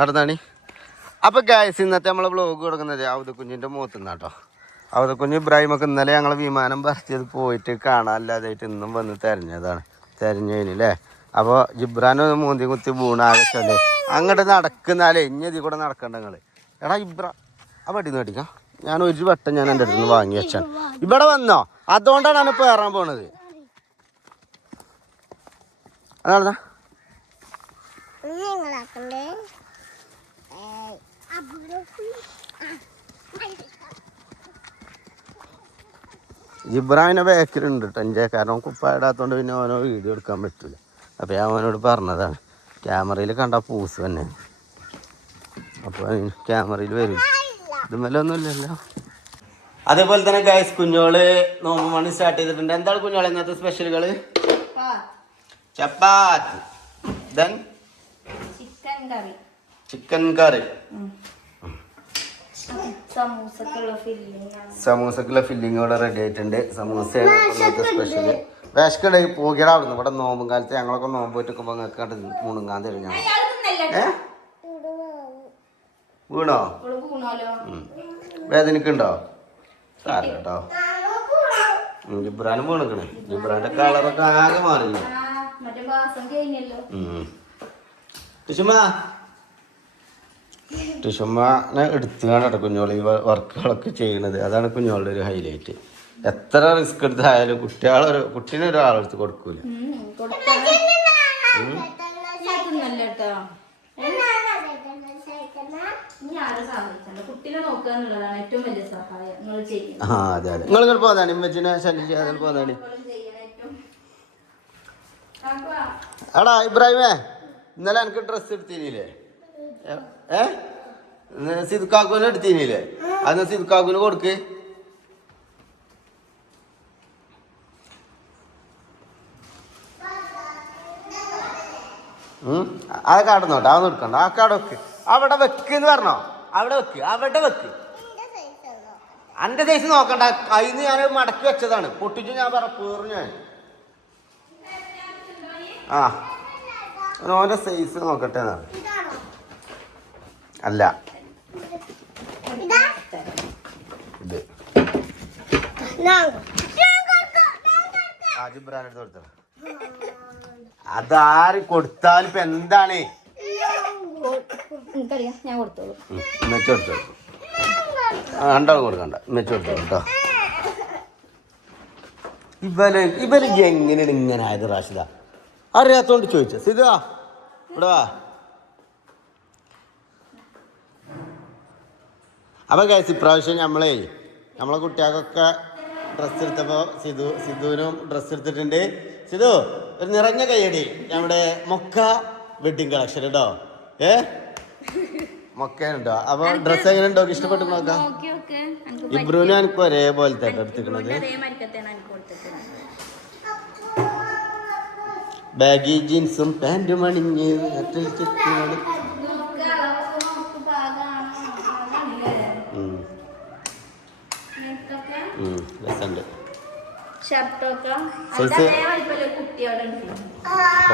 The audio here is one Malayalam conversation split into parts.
നടന്നാണി. അപ്പോൾ ഗൈസ് ഇന്നത്തെ നമ്മളെ വ്ളോഗ് കൊടുക്കുന്നത് അവധക്കുഞ്ഞിൻ്റെ മുഖത്തുനിന്നാട്ടോ. അവധക്കുഞ്ഞ് ഇബ്രാഹിമൊക്കെ ഇന്നലെ ഞങ്ങൾ വിമാനം പറത്തിയത് പോയിട്ട് കാണാനില്ലാതായിട്ട് ഇന്നും വന്ന് തിരഞ്ഞതാണ്. തിരഞ്ഞതിനല്ലേ. അപ്പോൾ ജിബ്രാൻ മൂന്തി കുത്തി വീണാകച്ചല്ലേ അങ്ങോട്ട് നടക്കുന്നാലേ ഇനി ഇതിൽ കൂടെ നടക്കണ്ട നിങ്ങൾ. എടാ ആ വടി നേടിക്കാം. ഞാൻ ഒരു വട്ടം ഞാൻ എൻ്റെ അടുത്ത് നിന്ന് വാങ്ങി വെച്ചാണ്. ഇവിടെ വന്നോ, അതുകൊണ്ടാണ് ഞാൻ ഇപ്പോൾ കയറാൻ പോണത്. അതാ ജിബ്രാഹിനെ ബാക്കിലുണ്ട് കേട്ടോ എൻ്റെ. കാരണം കുപ്പായിടാത്തതുകൊണ്ട് പിന്നെ അവനോ വീഡിയോ എടുക്കാൻ പറ്റില്ല. അപ്പോൾ ഞാൻ അവനോട് പറഞ്ഞതാണ് ക്യാമറയിൽ കണ്ടാൽ പൂസ് തന്നെ. അപ്പോൾ ക്യാമറയിൽ വരും. ഇതുമല്ലൊന്നുമില്ലല്ലോ. അതേപോലെ തന്നെ ഗൈസ് കുഞ്ഞോള് നോമ്പ് മണി സ്റ്റാർട്ട് ചെയ്തിട്ടുണ്ട്. എന്താണ് കുഞ്ഞോളെ ഇന്നത്തെ സ്പെഷ്യലുകൾ? ചപ്പാത്തി, ദെൻ ചിക്കൻ കറി, സമൂസക്കുള്ള ഫില്ലിങ് ഇവിടെ റെഡി ആയിട്ടുണ്ട്. സമൂസയാണ് ഇന്നത്തെ സ്പെഷ്യല്. വിശക്കടയിൽ പോകിടാവുന്നു. ഇവിടെ നോമ്പും കാലത്ത് ഞങ്ങളൊക്കെ നോമ്പ് പോയിട്ടിരിക്കുമ്പോൾ നിങ്ങൾക്ക് കണ്ട് മുണുങ്ങാൻ തരും. ഞങ്ങൾ വീണോ? വേദനക്കുണ്ടോ? സാരം കേട്ടോ. ജിബ്രാനും വീണിക്കണേ. ജിബ്രാന്റെ കളറൊക്കെ ആകെ മാറില്ല. ടിഷുമ്മനെ എടുത്തുകാണ് കേട്ടോ കുഞ്ഞോളി ഈ വർക്കുകളൊക്കെ ചെയ്യണത്. അതാണ് കുഞ്ഞോളുടെ ഒരു ഹൈലൈറ്റ്. എത്ര റിസ്ക് എടുത്തായാലും കുട്ടീനെ ഒരാളെടുത്ത് കൊടുക്കൂല. ആ അതെ അതെ. നിങ്ങൾ പോകാനാണ് ഇമ്മച്ചിനെ ശല്യം ചെയ്യാതെ പോകാനാണ്. എടാ ഇബ്രാഹിമേ, ഇന്നലെ എനിക്ക് ഡ്രസ്സ് എടുത്തിനില്ലേ? സിദ്ക്കാക്കുവിന് എടുത്തിനില്ലേ? അന്ന് സിദ്ക്കാക്കുവിന് കൊടുക്ക്. അത് കാടുന്നോട്ടെ, അതൊന്നും എടുക്കണ്ട. ആ കാട് വെക്ക്. അവിടെ വെക്കെന്ന് പറഞ്ഞോ. അവിടെ വെക്ക്, അവിടെ വെക്ക്. എൻ്റെ സൈസ് നോക്കണ്ട. കയ്യിന്ന് ഞാൻ മടക്കി വെച്ചതാണ്. പൊട്ടിച്ചു ഞാൻ പേറു ഞാൻ. ആ ഓൻ്റെ സൈസ് നോക്കട്ടെ എന്നാണ്. അല്ല ഇത് ജിബ്രാനെടുത്ത് കൊടുത്തോ. അതാര് കൊടുത്താലും ഇപ്പൊ എന്താണ്? മെച്ചെടുത്തോ. രണ്ടാളും കൊടുക്കണ്ട, മെച്ചെടുത്തോ കേട്ടോ. ഇവര് എങ്ങനെയാണ് ഇങ്ങനെ ആയത് റാഷിദ? അറിയാത്തോണ്ട് ചോദിച്ച. സിതാ ഇവിടെ വാ. അപ്പൊ ഗൈസ് ഇപ്രാവശ്യം നമ്മളെ കുട്ടികൾക്കൊക്കെ ഡ്രസ്സ് എടുത്തപ്പോൾ സിധുവിനും ഡ്രസ്സ് എടുത്തിട്ടുണ്ട്. സിധു ഒരു നിറഞ്ഞ കൈയടി നമ്മുടെ മൊക്ക വെഡിങ് കളക്ഷൻ കേട്ടോ. മൊക്കേനുണ്ടോ? അപ്പൊ ഡ്രസ്സ് എങ്ങനെ ഉണ്ടോ? ഇഷ്ടപ്പെട്ടു നോക്കാം. ഇബ്രുവിനും എനിക്ക് ഒരേപോലത്തെ എടുത്തിക്കണത്. ബാഗി ജീൻസും പാൻറ്റും അണിഞ്ഞ് രസമുണ്ട്.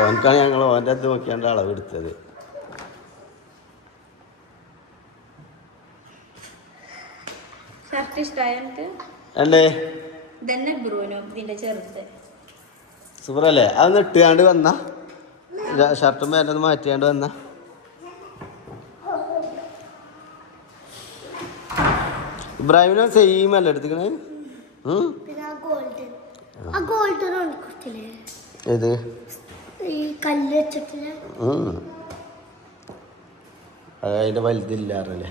ഓനക്കാണ് ഞങ്ങൾ ഓൻ്റെ അത് നോക്കിയാണ്ട് അളവ് എടുത്തത്. അല്ലേ സൂപ്പറല്ലേ? അതൊന്ന് ഇട്ടുകാണ്ട് വന്ന ഷർട്ടും പാൻറ്റൊന്ന് മാറ്റിയാണ്ട് വന്ന. ഇബ്രാഹിമിനും സെയിം അല്ലേ എടുത്തിക്കണേ? ഏത് അതിന്റെ വലുതില്ലാറല്ലേ?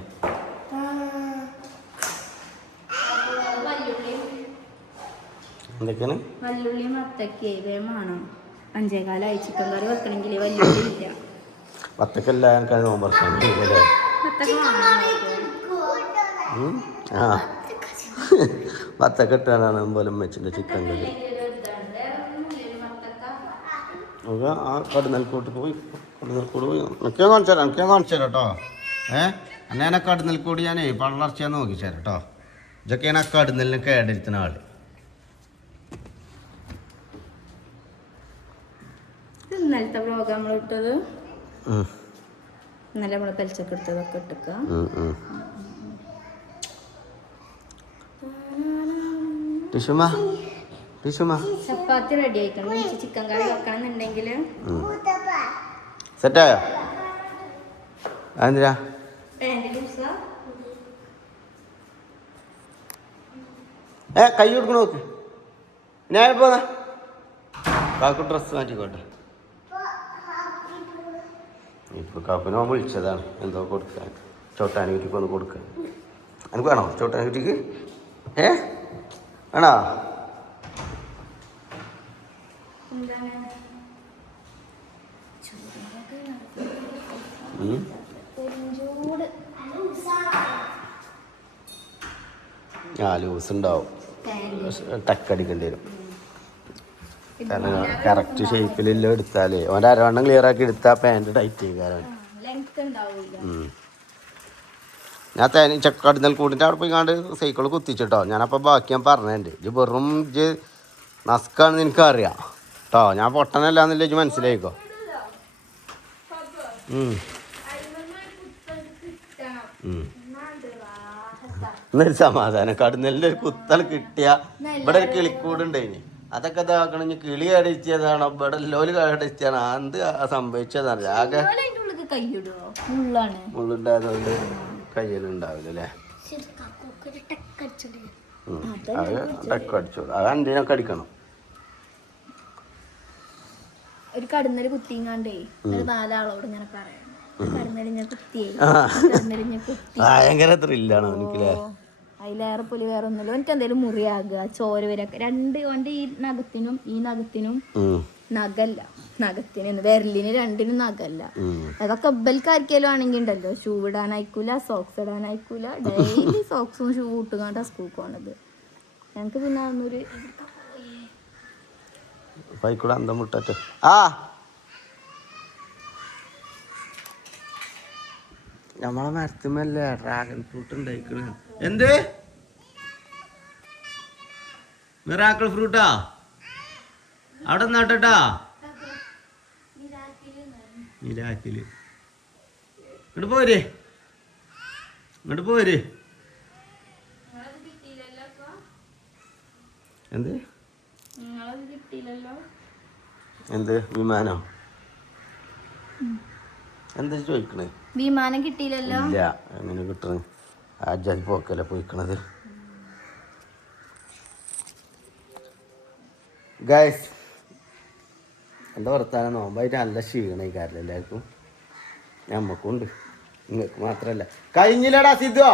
എന്തൊക്കെയാണ്? വല്ലുള്ളി മത്തക്ക് വേണം. 5 ചിക്കൻ കറി വെക്കണമെങ്കിൽ വല്ലുള്ളി ഇല്ല. വത്തക്കല്ല എനിക്ക് നോമ്പ് ആ വത്തക്ക ഇട്ടാണ് പോലെ വെച്ചിട്ട് ചിക്കൻ കറി. ആ കടുന്നൽക്കോട്ട് പോയി എനിക്ക് കാണിച്ചു തരാം കേട്ടോ. എന്നെ കടുന്നൽക്കൂടി ഞാൻ പള്ളർച്ചയാന്ന് നോക്കിച്ചേരാം കേട്ടോ. ഇതൊക്കെയാണ് ആ കടുന്നലിന് കേടിരുത്തുന്ന ആള്. ഇന്നലത്തെ വ്ലോഗ് നമ്മൾ ഇട്ടത് ഇന്നലെ നമ്മള് പെൽച്ചൊക്കെ എടുത്തതൊക്കെ ഇട്ടുക. ചപ്പാത്തി റെഡി ആയിക്കണം. ചിക്കൻ കറി വെക്കണം എന്നുണ്ടെങ്കിൽ സെറ്റായോ? എന്തിനാ കൈ കൊടുക്കണ നോക്ക്. ഞാൻ പോന്നാ കാക്കു ഡ്രസ്സ് മാറ്റിക്കോട്ടെ. ഇപ്പൊ കാക്കുനോ വിളിച്ചതാണ് എന്തോ കൊടുക്കാൻ, ചോട്ടാനുകുറ്റിക്ക് ഒന്ന് കൊടുക്കാൻ. എനിക്ക് വേണോ ചോട്ടാനുകുറ്റിക്ക്? വേണോ? ലൂസ് ഉണ്ടാവും, ടക്കടിക്കേണ്ടി വരും. കാരണം കറക്റ്റ് ഷേപ്പിലെല്ലാം എടുത്താലേ ഓൻ്റെ അരവണ്ണം ക്ലിയർ ആക്കി എടുത്താൽ പാൻറ് ടൈറ്റ് ചെയ്യാൻ. ഞാൻ ചക്കടിന്നൽ കൂടിൻ്റെ അവിടെ പോയി കാണ്ട് സൈക്കിൾ കുത്തിച്ചിട്ടോ. ഞാനപ്പോൾ ബാക്കി ഞാൻ പറഞ്ഞിട്ടുണ്ട്. ഇത് വെറും ഇത് നസ്കാണെന്ന് എനിക്കറിയാം കേട്ടോ. ഞാൻ പൊട്ടനല്ലാന്നില്ല ഇത് മനസ്സിലായിക്കോ. എന്നൊരു സമാധാനം. കടുന്നലിൻ്റെ ഒരു കുത്തൽ കിട്ടിയ ഇവിടെ ഒരു കിളിക്കൂടുണ്ടായിന്. അതൊക്കെ ഇതാക്കണെങ്കിൽ കിളി കടിച്ചതാണോ ഇവിടെ ലോല് കടിച്ചാണോ എന്ത് സംഭവിച്ചതാണ്. ആകെ മുള്ളുണ്ടായതുകൊണ്ട് കയ്യിലുണ്ടാവില്ല അല്ലേ? അത് ടക്കടിച്ചോളൂ. അത് അണ്ടിനൊക്കെ അടിക്കണം. ഒരു കടുന്നല് കുത്തിങ്ങാണ്ടേ നാലാളോട് ഇങ്ങനെ പറയാം ഭയങ്കര ത്രില്ലാണ് എനിക്കല്ലേ. അതിലേറെ പുലി വേറെ ഒന്നുമില്ല. എനിക്ക് എന്തെങ്കിലും മുറിയാകുക, ചോര വരൊക്കെ. രണ്ട് ഓൻ്റെ ഈ നഖത്തിനും നഖല്ല. നഖത്തിന് വിരലിന് രണ്ടിനും നഖല്ല. അതൊക്കെ ഇബൽക്കാർക്കെല്ലാം ആണെങ്കിൽ ഉണ്ടല്ലോ, ഷൂ ഇടാനായിക്കൂല, സോക്സ് ഇടാനായിക്കൂല. ഡെയിലി സോക്സും ഷൂ ഇട്ടുകാണ്ടാ സ്കൂൾക്ക് പോണത്. ഞങ്ങക്ക് പിന്നെ അന്നൊരു നമ്മളെ മരത്തുമല്ലേ ഡ്രാഗൺ ഫ്രൂട്ട് ഉണ്ടായിക്കണ്. എന്ത് മിറാക്കിൾ ഫ്രൂട്ടാ? അവിടെ നട്ടാ മിരാക്കില്. ഇങ്ങോട്ട് പോര്, ഇങ്ങോട്ട് പോര്. എന്ത് എന്ത് വിമാനോ? എന്താ ചോദിക്കണേ? വിമാനം കിട്ടിയില്ലല്ലോ. ഇല്ല, എങ്ങനെ കിട്ടണ? ആജാതി പോക്കല്ല പോയിക്കണത്. ഗൈസ് എന്താ വർത്താനം? നോമ്പായിട്ട് നല്ല ക്ഷീണയിക്കാരില്ല എല്ലാവർക്കും. ഞമ്മക്കുണ്ട്, നിങ്ങൾക്ക് മാത്രല്ല. കഴിഞ്ഞില്ലടാ സിദ്ധോ.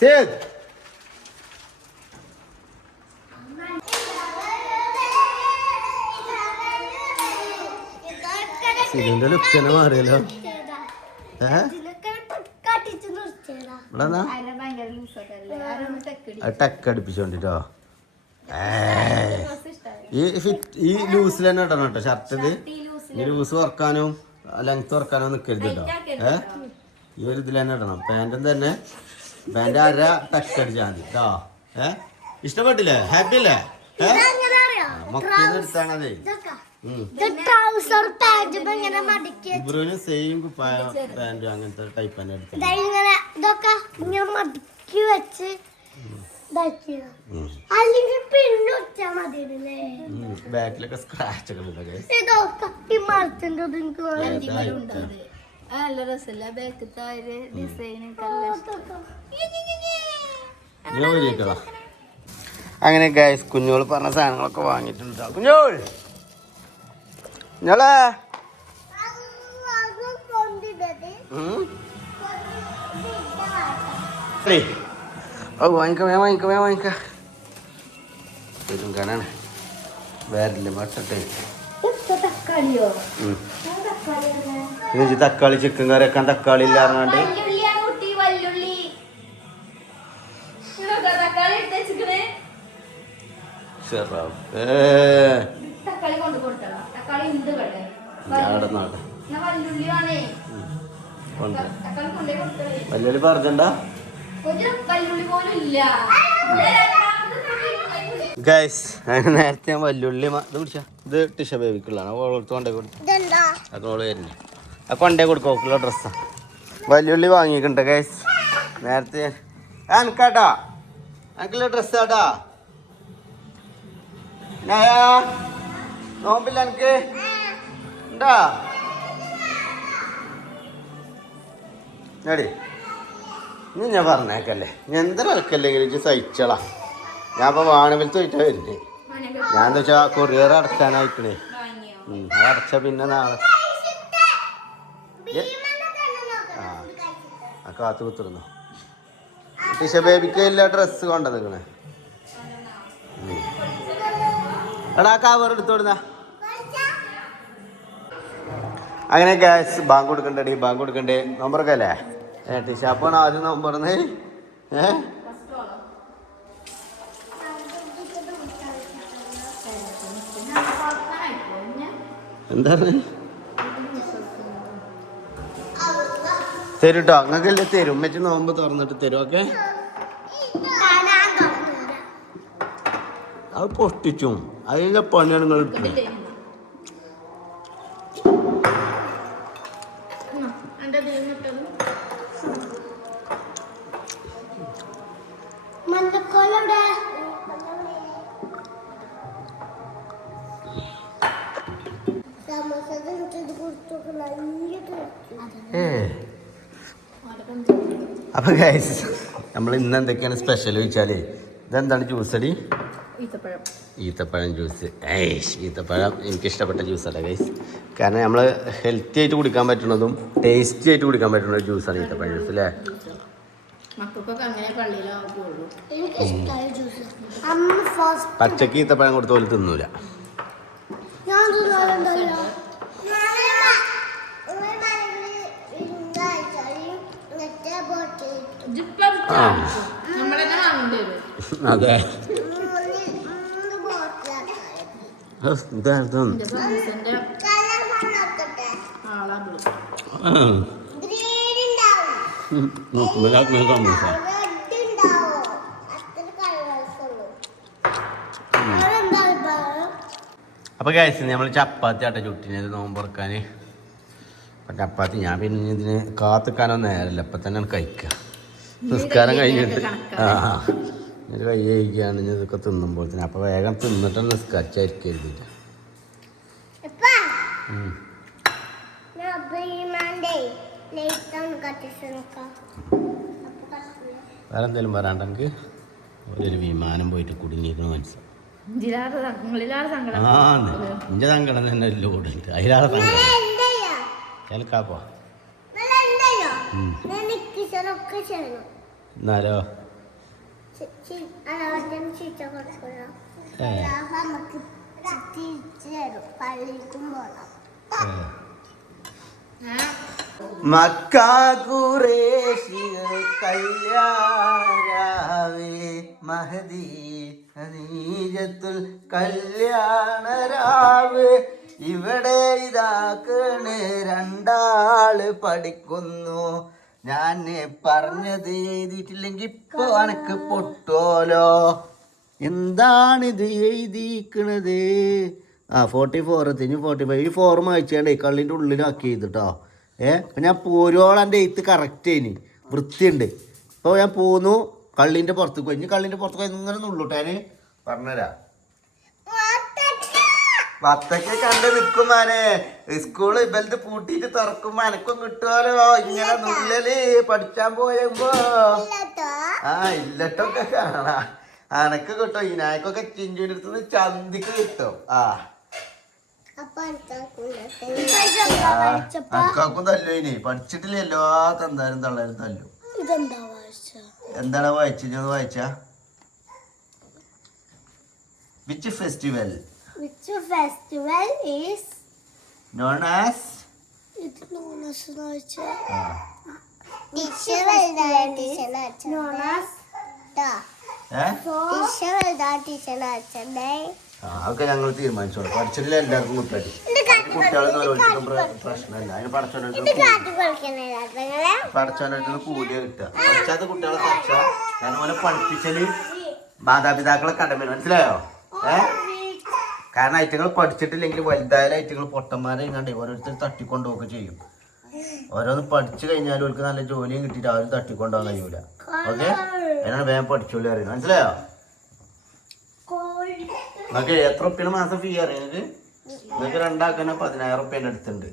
സിദ് സിദിന്റെ ലുക്ക് തന്നെ മാറിയല്ലോ. ടക്ക് അടിപ്പിച്ചോണ്ടിട്ടോ. ഈ ലൂസിൽ തന്നെ ഇടണം കേട്ടോ ഷർട്ട്. ഇത് ഈ ലൂസ് കുറക്കാനും ലെങ്ത് കുറക്കാനോ നിൽക്കരുത് കേട്ടോ. ഈ ഒരു ഇതിൽ തന്നെ ഇടണം. പാൻറ്റും തന്നെ പാൻറ് അര ടക്ക് അടിച്ചാൽ മതി കേട്ടോ. ഇഷ്ടപ്പെട്ടില്ലേ? ഹാപ്പി അല്ലേ? മൊക്കന്ന് എടുത്താണതേ. ഇബ്രുവിന് സെയിം കുപ്പായം പാൻറ് അങ്ങനത്തെ ടൈപ്പ് തന്നെ എടുത്തു. ബാക്കിലൊക്കെ സ്ക്രാച്ച് ഒക്കെ ഉണ്ട്. അങ്ങനെ ഗൈസ് കുഞ്ഞോള് പറഞ്ഞ സാധനങ്ങളൊക്കെ വാങ്ങിയിട്ടുണ്ട്. കുഞ്ഞോൾ ഞങ്ങളെ വാങ്ങിക്ക പെരുങ്കാനാണ് വേറില്ല മട്ടട്ടെ. തക്കാളി ചിക്കൻ കറി വെക്കാൻ തക്കാളി ഇല്ല പറഞ്ഞാണ്ട് വല്ലുള്ളി പറഞ്ഞണ്ട. ഗൈസ് അതിന് നേരത്തെ ഞാൻ വല്ലുള്ളി ഇത് പിടിച്ച ഇത് ടിഷ ബേബിക്കുള്ളതാണ്. ഓളോട് കൊണ്ടേ കൊടുത്തു അതോള് വരുന്നത്. കൊണ്ടേ കൊടുക്കുള്ള ഡ്രസ്സാ. വലിയുള്ളി വാങ്ങിക്കണ്ട ഗൈസ് നേരത്തെ. എനിക്കാട്ടാ എനിക്കുള്ള ഡ്രസ്സാട്ടാ. നോമ്പില്ല എനിക്ക് ഉണ്ടാ എടി ഇനി ഞാൻ പറഞ്ഞേക്കല്ലേ ഞാൻ എന്താ വിലക്കല്ലെങ്കിൽ എനിക്ക് സഹിച്ചളാ. ഞാൻ ഇപ്പോൾ വാണവലത്ത് പോയിട്ടാ വരുന്നേ. ഞാൻ എന്താ വെച്ചാൽ കൊറിയർ അടച്ചാനായിക്കണേ. അത് അടച്ച പിന്നെ നാളെ ആ കാത്തു കുത്തിരുന്നു. ടിഷ ബേബിക്ക് എല്ലാ ഡ്രസ്സ് കൊണ്ടു നിൽക്കണേ. എടാ കവർ എടുത്തോടുന്ന. അങ്ങനെ ഗ്യാസ് ബാങ്ക് കൊടുക്കണ്ടേ ബാങ്ക് കൊടുക്കണ്ടേ നമ്പറൊക്കെ അല്ലേ ടിഷാപ്പാണ് ആദ്യം നമ്പറന്നേ. എന്താണ് തരും കേട്ടോ. അങ്ങക്കല്ലേ തരും. മറ്റേ നോമ്പ് തുറന്നിട്ട് തരും. ഓക്കെ അത് പൊട്ടിച്ചും അതിൻ്റെ പണിയാണ് നിങ്ങൾ എടുക്കുന്നത്. അപ്പൊ ഗൈസ് നമ്മൾ ഇന്ന് എന്തൊക്കെയാണ് സ്പെഷ്യൽ ചോദിച്ചാല് ഇതെന്താണ് ജ്യൂസ് അടി? ഈത്തപ്പഴം ജ്യൂസ്. ഈത്തപ്പഴം എനിക്കിഷ്ടപ്പെട്ട ജ്യൂസല്ല ഗൈസ്. കാരണം നമ്മൾ ഹെൽത്തി ആയിട്ട് കുടിക്കാൻ പറ്റുന്നതും ടേസ്റ്റി ആയിട്ട് കുടിക്കാൻ പറ്റുന്ന ഒരു ജ്യൂസാണ് ഈത്തപ്പഴം ജ്യൂസ് അല്ലേ. പച്ചക്ക് ഈത്തപ്പഴം കൊടുത്ത പോലെ തിന്നൂല. അതെ അപ്പൊ കഴിച്ചു നമ്മൾ ചപ്പാത്തി ആട്ടെ ചുട്ടിനത് നോമ്പ് തുറക്കാന്. അപ്പം ചപ്പാത്തി ഞാൻ പിന്നെ ഇതിന് കാത്തിക്കാനോ നേരമില്ല. അപ്പം തന്നെ കഴിക്കുക. നിസ്കാരം കഴിഞ്ഞിട്ട് ഒരു കൈ കഴിക്കുകയാണ് ഇതൊക്കെ തിന്നുമ്പോൾ തന്നെ. അപ്പം വേഗം തിന്നിട്ട് നിസ്കരിച്ചായിരിക്കും എഴുതിയിട്ട്. വേറെ എന്തെങ്കിലും പറയാണ്ട് എനിക്ക് ഒരു വിമാനം പോയിട്ട് കുടുങ്ങിയിരിക്കണ മനസ്സിലാവും. എന്റെ സങ്കടം തന്നെ ലോഡുണ്ട്. അതിലാറെ സങ്കടം കേൾക്കാപ്പോ. എന്നാലോ മക്കാ ഖുറൈശികൾ കല്യാണരാവേ മഹദി ഖദീജത്തുൽ കല്യാണരാവ് ഇവിടെ ഇതാക്കണ് രണ്ടാള് പഠിക്കുന്നു. ഞാൻ പറഞ്ഞത് എഴുതിയിട്ടില്ലെങ്കിൽ ഇപ്പൊ അനക്ക് പൊട്ടോലോ. എന്താണിത് എഴുതിക്കണത്? 44 45 ഈ ഫോർമ അയച്ചാണ്ടേ കള്ളിൻ്റെ ഉള്ളിലാക്കി ചെയ്തിട്ടോ. അപ്പം ഞാൻ പോരോളം എൻ്റെ എഴുത്ത് കറക്റ്റ് വൃത്തിയുണ്ട്. ഇപ്പോൾ ഞാൻ പോന്നു കള്ളിൻ്റെ പുറത്തേക്ക് പോയി. ഇനി കള്ളിൻ്റെ പുറത്തേക്ക് ഇങ്ങനെ നുള്ളൂട്ടാന് പറഞ്ഞുതരാം. പത്തൊക്കെ കണ്ട് നിൽക്കുമാനെ സ്കൂള് ഇവലത് പൂട്ടിയിട്ട് തുറക്കുമ്പോ എനക്കും കിട്ടുമല്ലോ ഇങ്ങനെ നുള്ളല് പഠിച്ചാൻ പോയപ്പോ. ഇല്ലട്ടൊക്കെ കാണാ അനക്ക് കിട്ടും. ഇതിനാക്കൊക്കെ ചിഞ്ചുവിൻ്റെ അടുത്ത് ചന്തിക്ക് കിട്ടും. അക്കാക്കും തല്ലോ ഇനി പഠിച്ചിട്ടില്ല. എല്ലാ തന്താരും തള്ളാരും തല്ലും. എന്താണ് വായിച്ചത്? വായിച്ച Which festival is known as അതൊക്കെ ഞങ്ങൾ തീരുമാനിച്ചോളൂ. പഠിച്ചിട്ടില്ല എല്ലാവർക്കും കുട്ടടി. കുട്ടികളൊന്നും ഓരോരുത്തർക്കും പ്രശ്നമില്ല. അതിന് പഠിച്ചോൻ്റെ കൂലിയ കിട്ടുക. പഠിച്ചാത്ത കുട്ടികളെ പഠിച്ചാൽ ഞാൻ പോലെ പഠിപ്പിച്ചാല് മാതാപിതാക്കളെ കടമ. മനസ്സിലായോ? കാരണം ഐറ്റങ്ങൾ പഠിച്ചിട്ടില്ലെങ്കിൽ വലുതായാലും ഐറ്റങ്ങൾ പൊട്ടന്മാരെ ഇങ്ങാണ്ട് ഓരോരുത്തർ തട്ടിക്കൊണ്ടുപോക്കെ ചെയ്യും. ഓരോന്ന് പഠിച്ചു കഴിഞ്ഞാൽ അവർക്ക് നല്ല ജോലിയും കിട്ടിയിട്ട് ആരും തട്ടിക്കൊണ്ടുപോകാൻ കഴിയൂല. ഓക്കെ, അതിനാണ് വേഗം പഠിച്ചോളി അറിയുന്നത്. മനസ്സിലായോ? നിങ്ങൾക്ക് എത്ര റുപ്യാണ് മാസം ഫീ അറിയുന്നത്? നിങ്ങൾക്ക് രണ്ടാക്കന്നെ 10,000 റുപ്യേൻ്റെ അടുത്തുണ്ട്.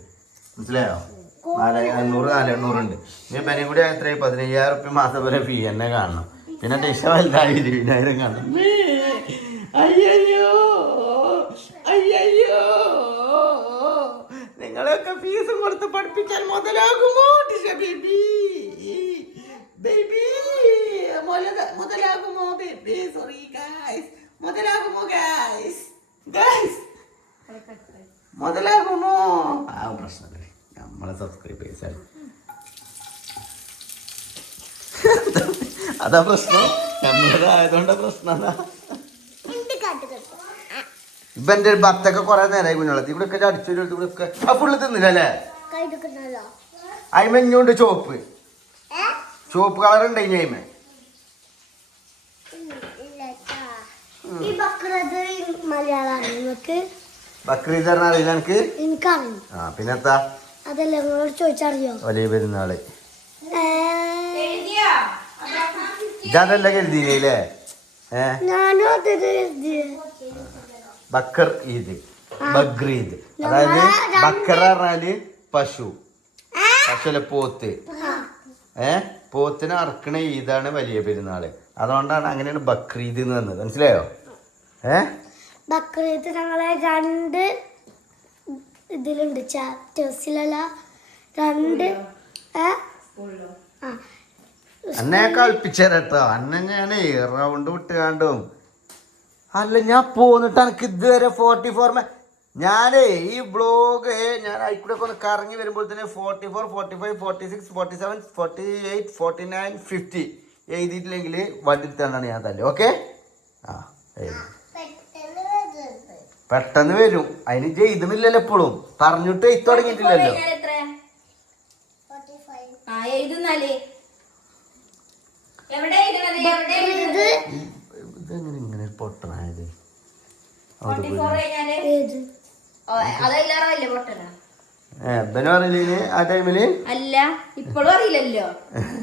മനസ്സിലായോ? 4,800 ഉണ്ട്. ഇനി ബനിയും കൂടി എത്രയായി? 15,000 റുപ്യ മാസം വരെ ഫീ തന്നെ കാണണം. പിന്നെ ഡിഷ വലുതായി 20,000 കാണണം. അയ്യോ അയ്യോ, നിങ്ങളൊക്കെ ഫീസ് കൊടുത്ത് പഠിപ്പിക്കാൻ മുതലാകുമോ ഡിഷ ബേബി? ബേബി മുതലാകുമോ ബേബി? സോറി ഗൈസ്, മുതലാകുമോ ഗൈസ്? മുതലാകുമോ? ആ പ്രശ്നമില്ല, നമ്മളെ സബ്സ്ക്രൈബേഴ്സ് ആണ്. അതാ പ്രശ്നം, നമ്മളതായതുകൊണ്ടാ പ്രശ്നം. അതാ ഇപ്പൊ എന്റെ ഭർത്തൊക്കെ കൊറേ നേരമായി കുഞ്ഞോളത്തി ഇവിടെ ഒക്കെ അടിച്ചൊരു ഇവിടെ ഒക്കെ ആ ഫുള്ള് തിന്നില്ലല്ലേ? അയിമഞ്ഞുണ്ട് ചോപ്പ് കളർ ഉണ്ട് അയിമ. ബക്രീദ് അറിയില്ല എനിക്ക്. ആ പിന്നെത്താ വലിയ പെരുന്നാള് ഇതല്ല കരുതിയില്ലേ? ബക്കർ ഈദ്, ബക്രീദ്. അതായത് ബക്കർ പറഞ്ഞാല് പശു, പശുല പോത്ത്. പോത്തിനെ അറക്കണ ഈദാണ് വലിയ പെരുന്നാള്. അതുകൊണ്ടാണ് അങ്ങനെയാണ് ബക്രീദ് എന്ന് വന്നത്. മനസ്സിലായോ? ബക്രീദ് ഞങ്ങളെ 2 ഇതിലുണ്ട്, ചാപ്റ്റേഴ്സിലല്ല 2. അന്നെ കളിപ്പിച്ചേരട്ടോ. അന്നെ ഞാൻ റൗണ്ട് വിട്ട് കണ്ടും അല്ല ഞാൻ പോന്നിട്ട് എനിക്ക് ഇതുവരെ 44 ഞാനേ ഈ ബ്ലോഗ് ഞാൻ ആയിക്കൂടെ ഒന്ന് കറങ്ങി വരുമ്പോൾ തന്നെ 44, 45, 46, 47, 48, 49, 50 എഴുതിയിട്ടില്ലെങ്കിൽ വണ്ടി തന്നാണ് ഞാൻ തല്ലേ. ഓക്കെ, ആ പെട്ടെന്ന് വരും. അതിന് ചെയ്തുന്നില്ലല്ലോ, എപ്പോഴും പറഞ്ഞിട്ട് എഴുതി തുടങ്ങിയിട്ടില്ലല്ലോ. ഇതെങ്ങനെ ഇങ്ങനെ പൊട്ടനായത്? അറിയില്ലേ ആ ടൈമില്? അല്ല, ഇപ്പോഴും അറിയില്ലല്ലോ.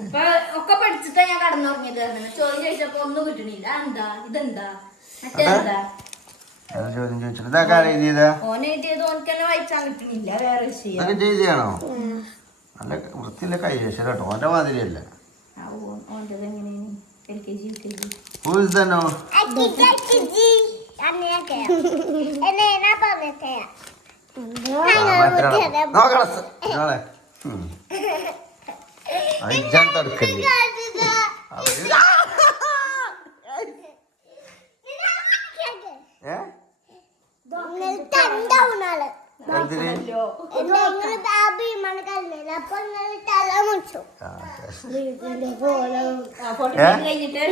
ഇപ്പൊ ഒക്കെ പഠിച്ചിട്ടാ ഞാൻ കടന്നുറങ്ങിയത്. ചോദ്യം ചോദിച്ചപ്പോ ഒന്നും കിട്ടണില്ല. എന്താ ഇതെന്താ മറ്റേതാ ചോദ്യം ചോദിച്ചിട്ട് ഓൻ എഴുതിയത് ഓനക്കെന്നെ വായിച്ചാൻ കിട്ടണില്ല. വേറെ വിഷയം ചെയ്താണോ? നല്ല വൃത്തിയില്ല കൈവേശം കേട്ടോ. ഓന്റെ മാതിരിയല്ല. ഓൻ്റെത് എങ്ങനെയാണ്? LKG UKG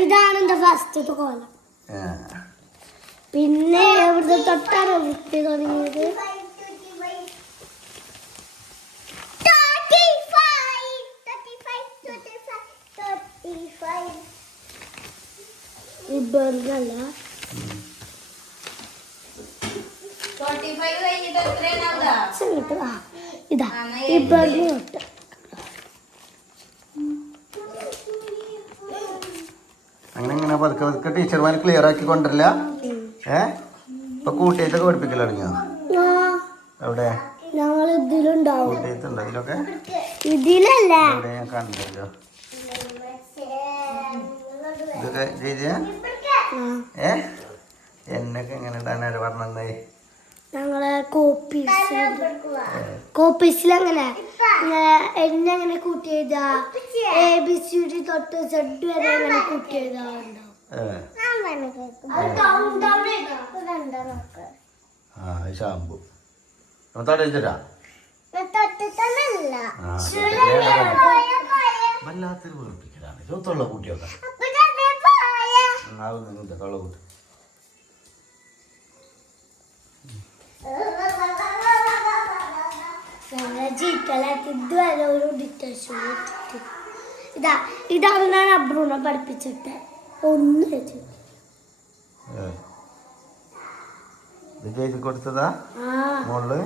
ഇതാണ് എന്റെ ഫസ്റ്റത്തെ കോലം. പിന്നെ എവിടെ തൊട്ടാണ് വൃത്തി തുടങ്ങിയത്? ഇബർഗല്ല ഇതാ ഇബർഗ് തൊട്ട് അങ്ങനെ പതുക്കെ പതുക്കെ ടീച്ചർമാർ ക്ലിയർ ആക്കി കൊണ്ടില്ല. ഇപ്പൊ കൂട്ടിയിട്ടൊക്കെ പഠിപ്പിക്കൽ തുടങ്ങിയോ? എവിടെ ഞങ്ങൾ ഇതിലുണ്ടാവും. കൂട്ടിയിട്ടുണ്ടോ ഇതിലൊക്കെ? ഇതിലല്ല, എവിടെ ഞാൻ കണ്ടല്ലോ ഇതൊക്കെ ചെയ്ത. എന്നൊക്കെ എങ്ങനെ ഉണ്ടാണ് പറഞ്ഞേ? ഞങ്ങളെ കോപ്പീസിൽ അങ്ങനെ എന്നെ അങ്ങനെ കൂട്ടി എഴുതാ. ABCD തൊട്ട് Z വരെ അങ്ങനെ കൂട്ടി എഴുതാറുണ്ടാവും. ഷാമ്പു തൊട്ടാ വല്ലാത്തൊരു വെറുപ്പിക്കലാണ്. തൊള്ള കൂട്ടിയൊക്കെ തൊള്ള കൂട്ടി. ഇതാണ് അബ്രൂനെ പഠിപ്പിച്ചിട്ട് ഒന്ന് കൊടുത്തതാ മോള്.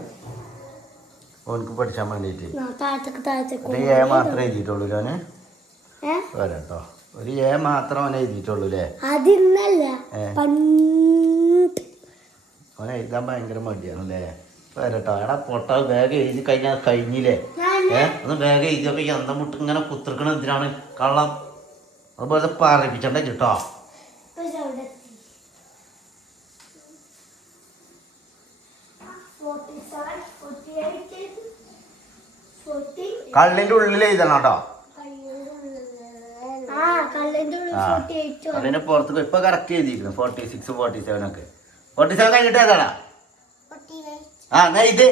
ഓനക്ക് പഠിച്ചാൻ വേണ്ടിയിട്ട് താഴത്തേക്ക് ഒരു എ മാത്രമേ എഴുതിയിട്ടുള്ളൂ ഞാന് വരാട്ടോ ഒരു എ മാത്രം അവനെ എഴുതിയിട്ടുള്ളൂ അല്ലേ അതിന്നല്ല അവനെ എഴുതാൻ ഭയങ്കര മടിയാണ് അല്ലേ വരട്ടോ എടാ പൊട്ട വേഗം എഴുതി കഴിഞ്ഞാൽ കഴിഞ്ഞില്ലേ ഒന്ന് വേഗം എഴുതിയപ്പോ ഈ അന്തം മുട്ട് ഇങ്ങനെ കുത്തിർക്കണ എന്തിനാണ് കള്ളം അതുപോലെ പറയിപ്പിച്ചണ്ടേ കേട്ടോ കള്ളിന്റെ ഉള്ളിൽ എഴുതണം കേട്ടോ കള്ളിന്റെ പുറത്ത് ഇപ്പൊ കറക്റ്റ് എഴുതിയിരിക്കുന്നു 46 47 ഒക്കെ 47 കഴിഞ്ഞിട്ട് ഏതാടാ ആ എന്നാ ഇത്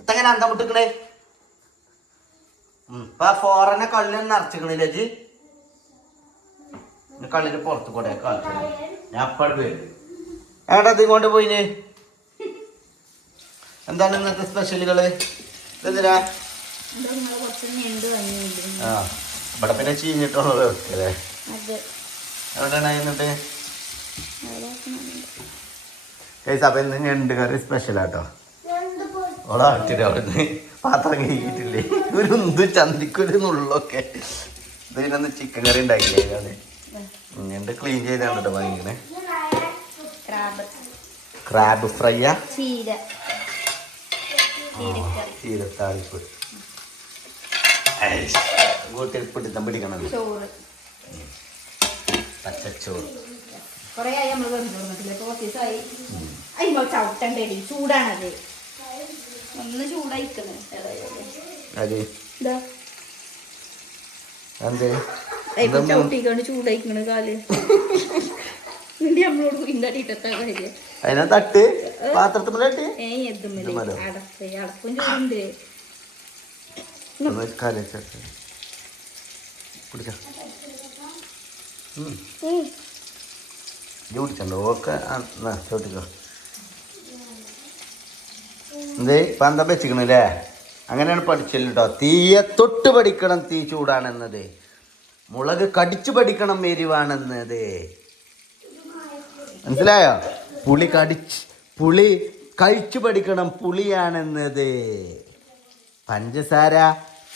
ഇത്തങ്ങനെ അന്തം മുട്ടിക്കണേ ഇപ്പൊ ഫോറനെ കള്ളിന് നിറച്ചിക്കണില്ലേ ജി കള്ളിന്റെ പുറത്ത് കൂടെ ഞാൻ അപ്പാട് പേര് ഏട്ടാ ഇത് കൊണ്ട് പോയിന് എന്താണ് ഇന്നത്തെ സ്പെഷ്യലുകള് എന്തിനാ ആ ഇവിടെ പിന്നെ ചീഞ്ഞിട്ടുള്ളത് വെക്കല്ലേ എവിടെയാണ് എന്നിട്ട് അപ്പൊ ഇന്ന് ഞണ്ട് കറി സ്പെഷ്യലാട്ടോ ഓളാട്ടിട്ട് അവിടുന്ന് പാത്രം കഴിക്കിട്ടില്ലേ ഒരു എന്ത് ചന്തിക്കൊരു നുള്ളൊക്കെ ഇതിനൊന്ന് ചിക്കൻ കറി ഉണ്ടാക്കില്ലേ അതാണ് ഞണ്ട് ക്ലീൻ ചെയ്താണ് കേട്ടോ വാങ്ങിക്കണേ ക്രാബ് ഫ്രൈയാ ചീരത്താളിപ്പ് വീട്ടിൽ പിടുത്തം പിടിക്കണം പച്ചച്ചോറ് ചൂടാണത് ഒന്ന് ചൂടായിക്കണേ ചവിട്ടിക്കൊണ്ട് ചൂടായിക്കണ കാല് നമ്മളോട് ഇണ്ടാട്ടിട്ടെത്താ കാര്യം അതിനാ തട്ട് പാത്രത്തിൽ അടപ്പും ചൂടുണ്ട് കുടിച്ചോ ഓക്കെ ചോട്ടിക്കോ എന്തേ ഇപ്പം എന്താ വെച്ചിക്കണല്ലേ അങ്ങനെയാണ് പഠിച്ചല്ലോ കേട്ടോ തീയെ തൊട്ട് പഠിക്കണം തീ ചൂടാണെന്നത് മുളക് കടിച്ചു പഠിക്കണം എരിവാണെന്നത് മനസ്സിലായോ പുളി കഴിച്ചു പഠിക്കണം പുളിയാണെന്നത് പഞ്ചസാര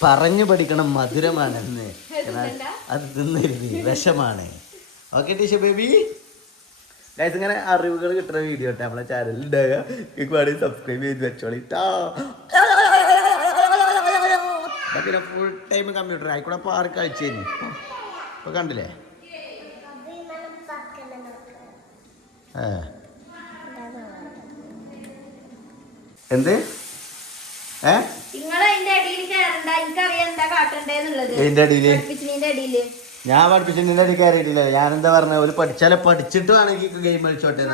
പറഞ്ഞു പഠിക്കണം മധുരമാണെന്ന് അത് തിന്നരുത് വിഷമാണ് ഓക്കെ ടീച്ചർ ബേബി ഗൈസ് ഇങ്ങനെ അറിവുകൾ കിട്ടുന്ന വീഡിയോ ഇട്ട് നമ്മളെ ചാനലിൽ ഉണ്ടാകുക വേണമെങ്കിൽ സബ്സ്ക്രൈബ് ചെയ്ത് വെച്ചോളി പിന്നെ ഫുൾ ടൈം കമ്പ്യൂട്ടർ ആയിക്കൂടെ അപ്പോൾ ആർക്ക് കഴിച്ചു ഇപ്പൊ കണ്ടില്ലേ എന്ത് ഞാൻ പഠിപ്പിച്ചതിന്റെ അടിയിൽ കയറിയിട്ടില്ല ഞാനെന്താ പറഞ്ഞ ഒരു പഠിച്ചാലേ പഠിച്ചിട്ട് വേണമെങ്കിൽ ഗെയിം കളിച്ചോട്ടെ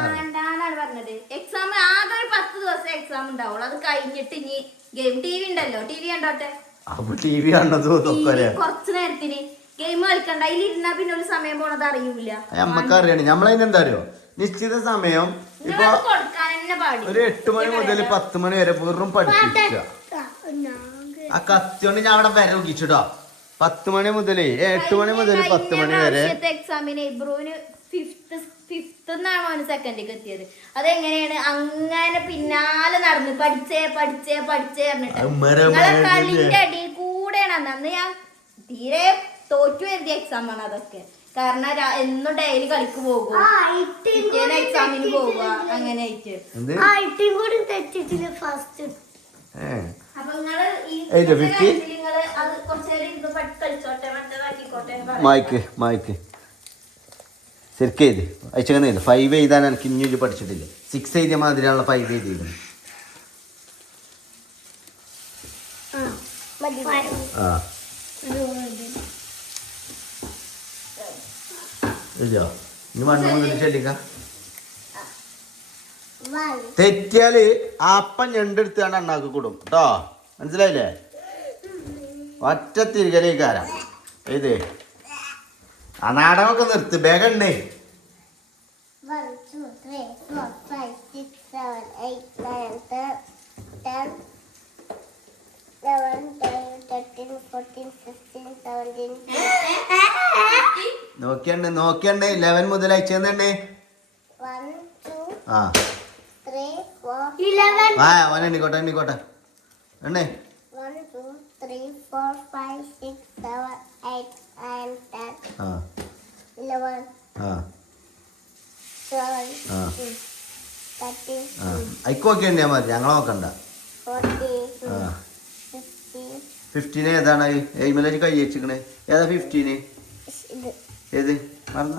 പറഞ്ഞത് എക്സാം ആകെ 10 ദിവസം എക്സാം ഉണ്ടാവുള്ളൂ അത് കഴിഞ്ഞിട്ട് ഇനി ഗെയിം ടി വി ഉണ്ടല്ലോ ടി വി കണ്ടോട്ടെ അപ്പൊ ടി വി കണ്ടത് കുറച്ചു നേരത്തിന് ഗെയിം കളിക്കണ്ട അതിലിരുന്നാ പിന്നെ ഒരു സമയം പോണത് അറിയൂല നമ്മക്കറിയണം നമ്മളതിനെന്താ അറിയോ നിശ്ചിത സമയം ഇപ്പൊ ഒരു 8 മണി മുതൽ 10 മണി വരെ വെറും പഠിപ്പിക്കുക ആ കത്തിയോണ്ട് ഞാൻ അവിടെ വരെ നോക്കിച്ചിട്ടോ 10 മണി മുതൽ 8 മണി മുതൽ 10 മണി വരെ എക്സാമിന് ഇബ്രുവിന് ഫിഫ്ത്ത് എന്നാണോ അവന് സെക്കൻഡിലേക്ക് എത്തിയത് അതെങ്ങനെയാണ് അങ്ങനെ പിന്നാലെ നടന്ന് പഠിച്ചേ പറഞ്ഞിട്ട് നിങ്ങളെ കളിന്റെ അടിയിൽ കൂടെയാണ് അന്ന് ഞാൻ തീരെ തോറ്റു എഴുതിയ എക്സാം ആണ് അതൊക്കെ കാരണം എന്നും ഡെയിലി കളിക്ക് പോകും എക്സാമിന് പോവുക അങ്ങനെ ആയിട്ട് അപ്പൊ നിങ്ങള് അത് കുറച്ചേരം കളിച്ചോട്ടെ മായ്ക്ക് ശരിക്കും എഴുതി അയച്ചങ്ങനെ 5 എഴുതാൻ എനിക്ക് ഇനി പഠിച്ചിട്ടില്ല 6 എഴുതിയ മാതിരിയാണല്ലോ 5 എഴുതിയിരുന്നു ഇല്ലോ ഇനി 1 മുതൽ ചെല്ലിക്ക തെറ്റിയാല് അപ്പം ഞണ്ടെടുത്താണ് അണ്ണാക്ക് കൂടും കേട്ടോ മനസ്സിലായില്ലേ ഒറ്റ തിരികലേക്കാരാ ഇത് ആ നാടകമൊക്കെ നിർത്ത് ബേഗണ്ടേ 1 2 3 4 5 6 7 8 9 10 11 12 13 14 15 17 നോക്കിയണ്ടേ 11 മുതൽ അയച്ചെന്നേ 1 2 ആ 3 4 11 ആ എണ്ണിക്കോട്ടെ എണ്ണേ 4, 5, 6, 7, 8, 9, 10, ആ 11, ആ 12, ആ 13, ആ അയക്ക് നോക്കിയാ മതി ഞങ്ങൾ നോക്കണ്ട 14, ആ 15. 15 ഏതാണ് എയ്മലൊരു കൈ വെച്ചിക്കണേ ഏതാ 15 ഇത് ഏത് പറഞ്ഞ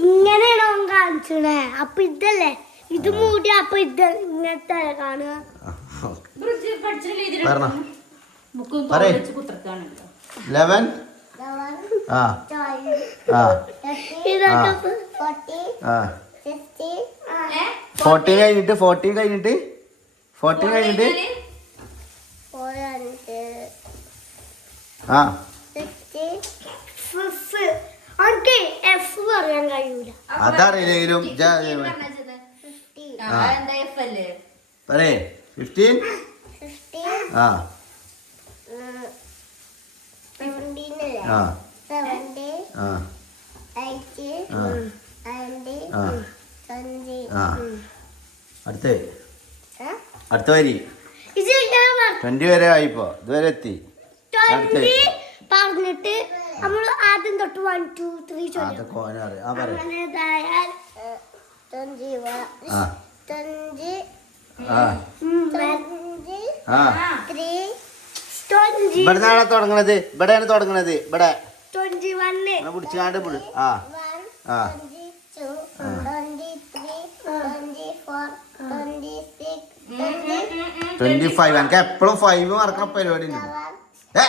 ഇങ്ങനെയാണോ കാണിച്ചേ? അപ്പൊ ഇതല്ലേ ഇത് മൂടി, അപ്പൊ ഇത് ഇങ്ങനത്തെ കാണുക. പറഞ്ഞ പറയ് 11 ആ ആ ഇതൊക്കെ ആ 15, 14 കഴിഞ്ഞിട്ട് 14 കഴിഞ്ഞിട്ട് 14 കഴിഞ്ഞിട്ട് 4, ആ 60, എനിക്ക് എഫ് പറയാൻ കഴിയൂല. അതറിയില്ലെങ്കിലും 15, പറയേ 15 15, ആ 17 അല്ലേ? ആ 70, ആ 80, ആ 90, ആ 20. ആ അടുത്ത വരി ഇത് ഇങ്ങനെ 20 വരെ ആയിപ്പോ ഇതുവരെ എത്തി 20 പറഞ്ഞിട്ട് നമ്മൾ ആദ്യം തൊട്ട് 1, 2, 3 ചൊല്ലും. അതൊക്കെ ഓനറിയാം ആ പറയാം അങ്ങനെതായാൽ 21, ആ 20, ആ 23, ആ 20, ഇവിടെ നിന്നാണ് തുടങ്ങണത് ഇവിടെയാണ് തുടങ്ങണത് ഇവിടെ 21, പിടിച്ചാണ്ട് ആ ആ 22, 23, 24, 26, 25 എനിക്ക് എപ്പോഴും 5 മറക്കണ പരിപാടി ഉണ്ട് 5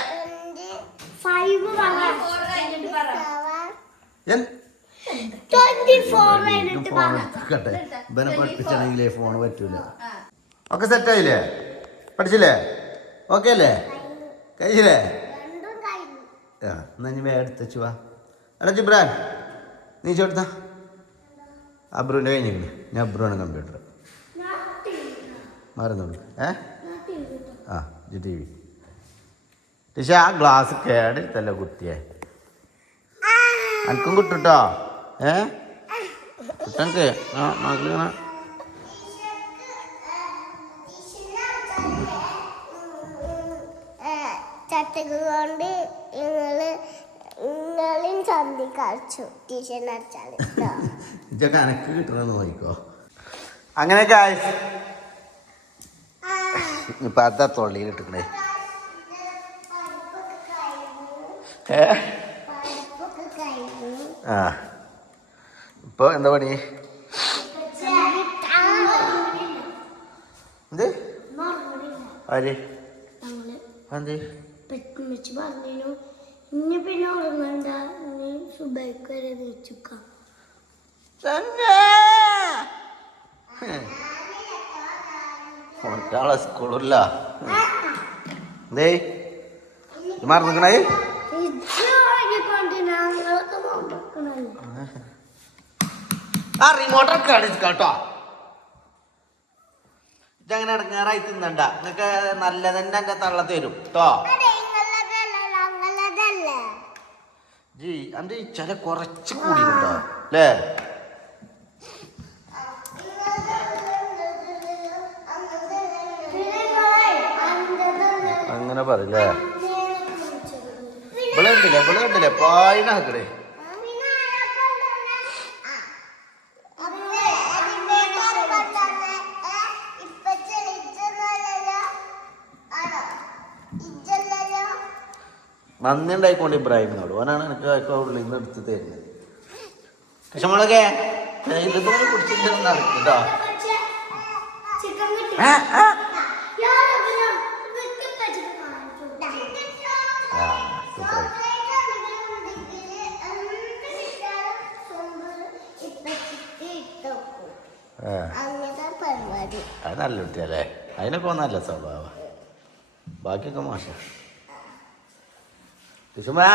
ഫോൺ എടുക്കട്ടെ ഇവനെ പഠിപ്പിച്ചാണെങ്കിലേ ഫോൺ പറ്റൂല ഒക്കെ സെറ്റായില്ലേ പഠിച്ചില്ലേ ഓക്കെ അല്ലേ കഴിച്ചില്ലേ ആ എന്നാ ഇനി വേഗം എടുത്തു വാ എടാ ജിബ്രാൻ നീ ചോടുത്ത അബ്രുവിൻ്റെ കഴിഞ്ഞിരിക്കുന്നു ഞാൻ അബ്രുവാണ് കമ്പ്യൂട്ടർ മറന്നോളൂ ആ ജി ടി വി ടീച്ചർ ആ ഗ്ലാസ് കേടെടുത്തല്ല കുട്ടിയെ എനിക്കും കിട്ടുട്ടോ കുട്ടനക്ക് ആ മകളിങ്ങനെ ചട്ടക്ക് കൊണ്ട് നിങ്ങളും ചന്തി കളിച്ചു ടീച്ചറിനെ അടിച്ചാൽ ഇതൊക്കെ എനക്ക് കിട്ടണമെന്ന് നോക്കിക്കോ അങ്ങനെയൊക്കെ ആയി ഇപ്പൊ അതാ തൊള്ളിയിൽ ഇട്ടിക്കണേ ആ ഇപ്പൊ എന്താ പണി എന്ത് ആര് എന്ത് പറഞ്ഞു ഇനി പിന്നെ ഉറങ്ങണ്ട സുബൈക്ക് വരെ നീച്ചുക്കാം. ഒറ്റാളെ സ്കൂളില്ല എന്തേ മറന്നിക്കണേ ആ റിമോട്ടൊക്കെ കേട്ടോ ഇതങ്ങനെ ഇടങ്ങാറായി തിന്നണ്ട നിങ്ങക്ക് നല്ല തന്നെ എന്റെ തള്ള തരും കേട്ടോ ജി എന്റെ ഇച്ചല കുറച്ച് കൂടി കേട്ടോ അല്ലേ അങ്ങനെ പറയില്ലേ ഇവിടെ കണ്ടില്ലേ പായിനാക്കടേ നന്ദി ഉണ്ടായിക്കൊണ്ട് ഇബ്രാഹിമിനോട് ഓനാണ് എനിക്ക് ഉള്ളിൽ നിന്ന് എടുത്ത് തരുന്നത് പക്ഷെ മുളകെ ഇതൊന്നും കുടിച്ചിട്ട് നടക്കട്ടോ അത് നല്ല കുട്ടിയല്ലേ അതിനൊക്കെ നല്ല സ്വഭാവം ബാക്കിയൊക്കെ മോശം കുസുമാ